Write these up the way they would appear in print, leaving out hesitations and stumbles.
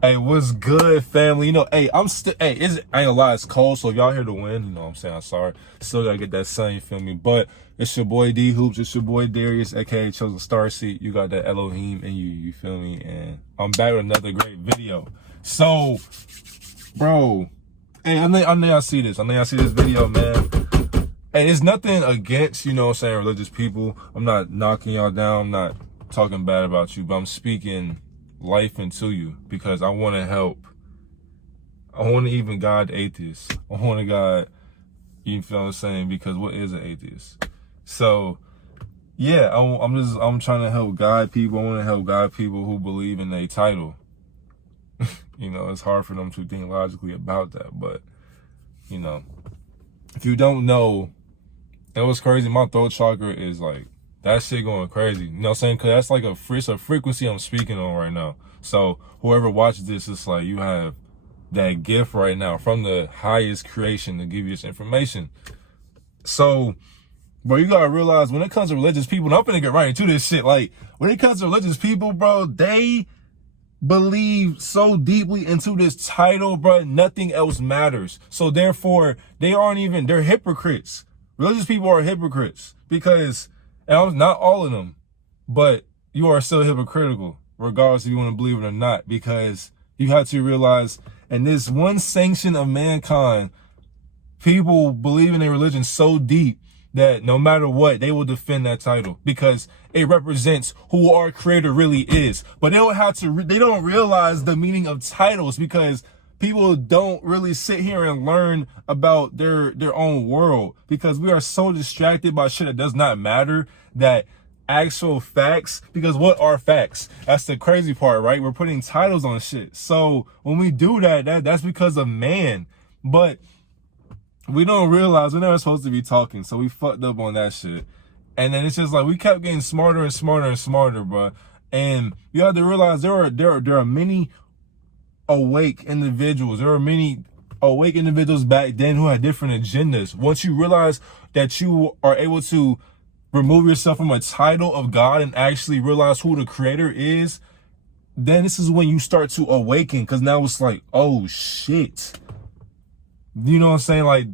Hey, what's good, family? Hey, I'm still, hey, I ain't gonna lie, it's cold, so if y'all here to win, you know what I'm saying? I'm sorry. Still gotta get that sun, you feel me? But it's your boy D Hoops, it's your boy Darius, aka Chosen Star Seat. You got that Elohim in you, you feel me? And I'm back with another great video. So, bro, hey, I know y'all see this. I know y'all see this video, man. Hey, it's nothing against, you know what I'm saying, religious people. I'm not knocking y'all down. I'm not talking bad about you, but I'm speaking life into you because I want to help. I want to even guide atheists. I want to guide, you feel what I'm saying? Because what is an atheist? So, yeah, I'm trying to help guide people. I want to help guide people who believe in a title. You know, it's hard for them to think logically about that, but, you know, if you don't know, that was crazy. My throat chakra is like, that shit going crazy. You know what I'm saying? Because that's like a frequency I'm speaking on right now. So whoever watches this, it's like you have that gift right now from the highest creation to give you this information. So, bro, you got to realize when it comes to religious people, and I'm finna get right into this shit. Like, when it comes to religious people, bro, they believe so deeply into this title, bro, nothing else matters. So therefore, they're hypocrites. Religious people are hypocrites because, and not all of them, but you are still hypocritical, regardless if you want to believe it or not, because you have to realize, in this one sanction of mankind, people believe in a religion so deep that no matter what, they will defend that title because it represents who our creator really is. But they don't realize the meaning of titles because people don't really sit here and learn about their own world because we are so distracted by shit that does not matter, that actual facts, because what are facts? That's the crazy part, right? We're putting titles on shit. So when we do that's because of man. But we don't realize we're never supposed to be talking, so we fucked up on that shit. And then it's just like we kept getting smarter and smarter and smarter, bro. And you have to realize there are many awake individuals. There are many awake individuals back then who had different agendas. Once you realize that you are able to remove yourself from a title of God and actually realize who the creator is, then this is when you start to awaken, because now it's like, oh shit. You know what I'm saying? Like,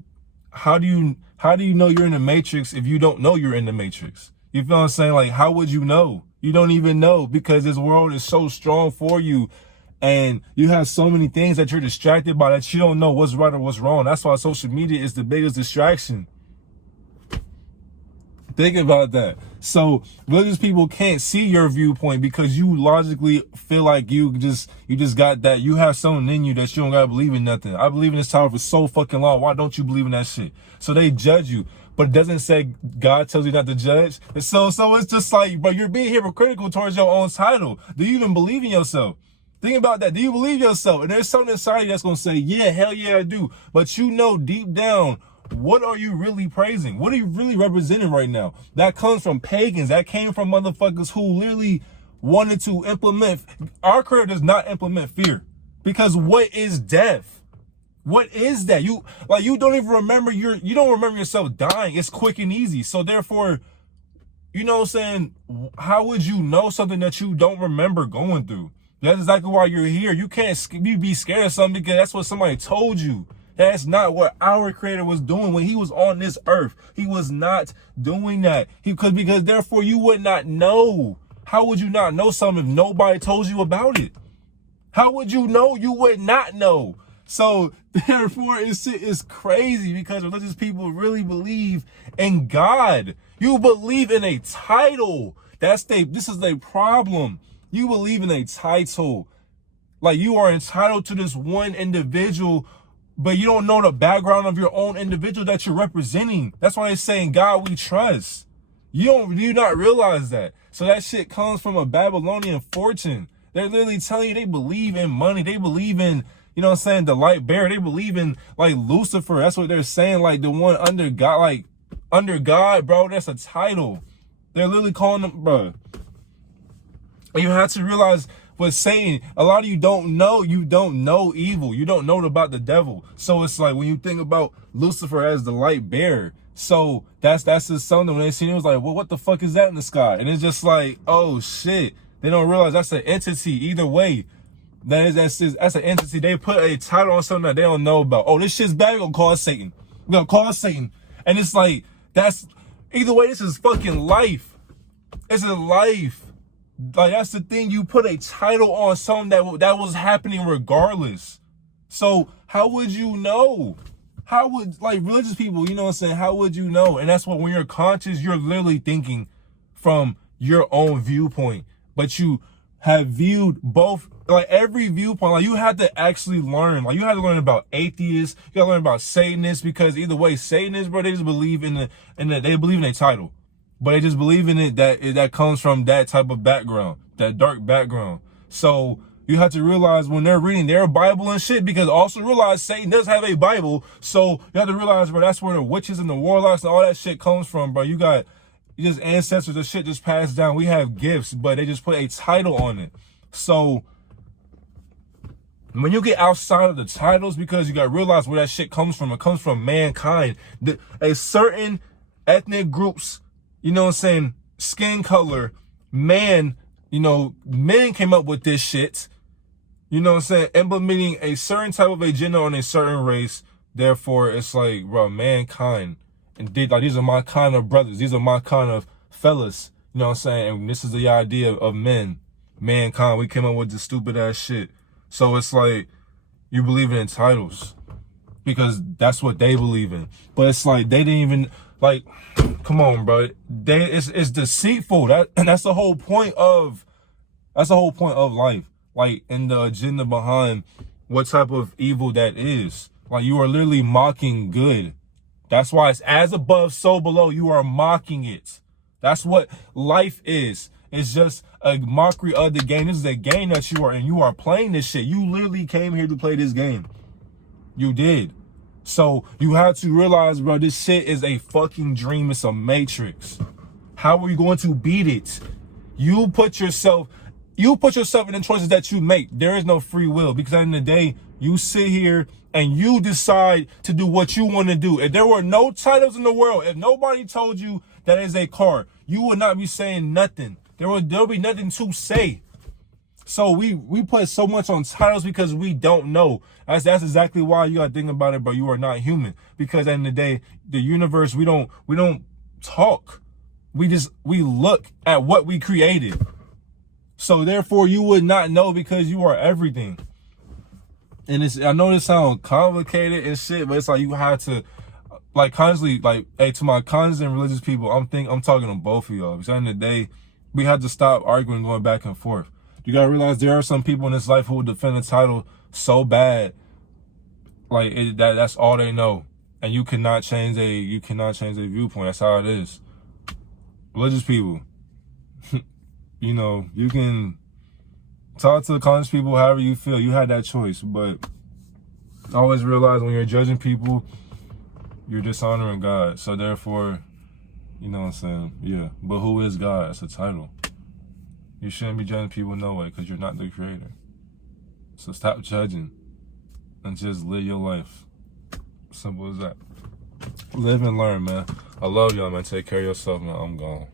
how do you know you're in the matrix if you don't know you're in the matrix? You feel what I'm saying? Like, how would you know? You don't even know because this world is so strong for you. And you have so many things that you're distracted by that you don't know what's right or what's wrong. That's why social media is the biggest distraction. Think about that. So religious people can't see your viewpoint because you logically feel like you just got that. You have something in you that you don't gotta believe in nothing. I believe in this tower for so fucking long. Why don't you believe in that shit? So they judge you. But it doesn't say God tells you not to judge. And so it's just like, bro, you're being hypocritical towards your own title. Do you even believe in yourself? Think about that. Do you believe yourself? And there's something inside you that's going to say, yeah, hell yeah, I do. But you know deep down, what are you really praising? What are you really representing right now? That comes from pagans. That came from motherfuckers who literally wanted to implement. Our creator does not implement fear. Because what is death? What is that? You don't even remember you don't remember yourself dying. It's quick and easy. So therefore, you know what I'm saying? How would you know something that you don't remember going through? That's exactly why you're here. You can't be scared of something because that's what somebody told you. That's not what our creator was doing when he was on this earth. He was not doing that. Because therefore you would not know. How would you not know something if nobody told you about it? How would you know? You would not know. So therefore it's crazy because religious people really believe in God. You believe in a title. This is a problem. You believe in a title. Like you are entitled to this one individual, but you don't know the background of your own individual that you're representing. That's why they're saying, God, we trust. You not realize that. So that shit comes from a Babylonian fortune. They're literally telling you they believe in money. They believe in, you know what I'm saying, the light bearer. They believe in like Lucifer. That's what they're saying. Like the one under God, like under God, bro. That's a title. They're literally calling them, bro. You have to realize what Satan, a lot of you don't know evil. You don't know about the devil. So it's like when you think about Lucifer as the light bearer. So that's just something when they seen it, was like, well, what the fuck is that in the sky? And it's just like, oh shit. They don't realize that's an entity either way. That's an entity. They put a title on something that they don't know about. Oh, this shit's bad. We're gonna call Satan. We're gonna call Satan. And it's like, that's, either way, this is fucking life. It's a life. Like, that's the thing. You put a title on something that was happening regardless. So how would you know? How would, like, religious people, you know what I'm saying? How would you know? And that's what, when you're conscious, you're literally thinking from your own viewpoint. But you have viewed both, like, every viewpoint. Like, you have to actually learn. Like, you have to learn about atheists. You gotta learn about Satanists, because either way, Satanists, bro, they just believe they believe in a title. But they just believe in it that comes from that type of background, that dark background. So you have to realize when they're reading their Bible and shit, because also realize Satan does have a Bible. So you have to realize, bro, that's where the witches and the warlocks and all that shit comes from, bro. You just ancestors, the shit just passed down. We have gifts, but they just put a title on it. So when you get outside of the titles, because you got to realize where that shit comes from. It comes from mankind. A certain ethnic groups, you know what I'm saying, skin color, man, you know, men came up with this shit, you know what I'm saying, implementing a certain type of agenda on a certain race. Therefore, it's like, bro, mankind, and these are my kind of brothers, these are my kind of fellas, you know what I'm saying, and this is the idea of mankind. We came up with this stupid ass shit. So it's like, you believe in titles because that's what they believe in. But it's like, they didn't even, like, come on, bro. It's deceitful. That's the whole point of life. Like, in the agenda behind what type of evil that is. Like, you are literally mocking good. That's why it's as above, so below. You are mocking it. That's what life is. It's just a mockery of the game. This is a game that you are in. You are playing this shit. You literally came here to play this game. You did. So you have to realize, bro, this shit is a fucking dream. It's a matrix. How are you going to beat it? You put yourself in the choices that you make. There is no free will, because at the end of the day, you sit here and you decide to do what you want to do. If there were no titles in the world, if nobody told you that is a car, you would not be saying nothing. There'll be nothing to say. So we put so much on titles because we don't know. That's exactly why you gotta think about it, bro. You are not human. Because at the end of the day, the universe, we don't talk. We look at what we created. So therefore you would not know, because you are everything. And I know this sounds complicated and shit, but it's like, you have to, like, constantly, like, hey, to my conscious and religious people, I'm talking to both of y'all. Because at the end of the day, we have to stop arguing, going back and forth. You gotta realize there are some people in this life who will defend the title so bad, like, that's all they know, and you cannot change their viewpoint. That's how it is. Religious people, you know, you can talk to the conscious people however you feel. You had that choice, but always realize when you're judging people, you're dishonoring God. So therefore, you know what I'm saying? Yeah. But who is God? It's a title. You shouldn't be judging people no way, because you're not the creator. So stop judging and just live your life. Simple as that. Live and learn, man. I love y'all, man. Take care of yourself, man. I'm gone.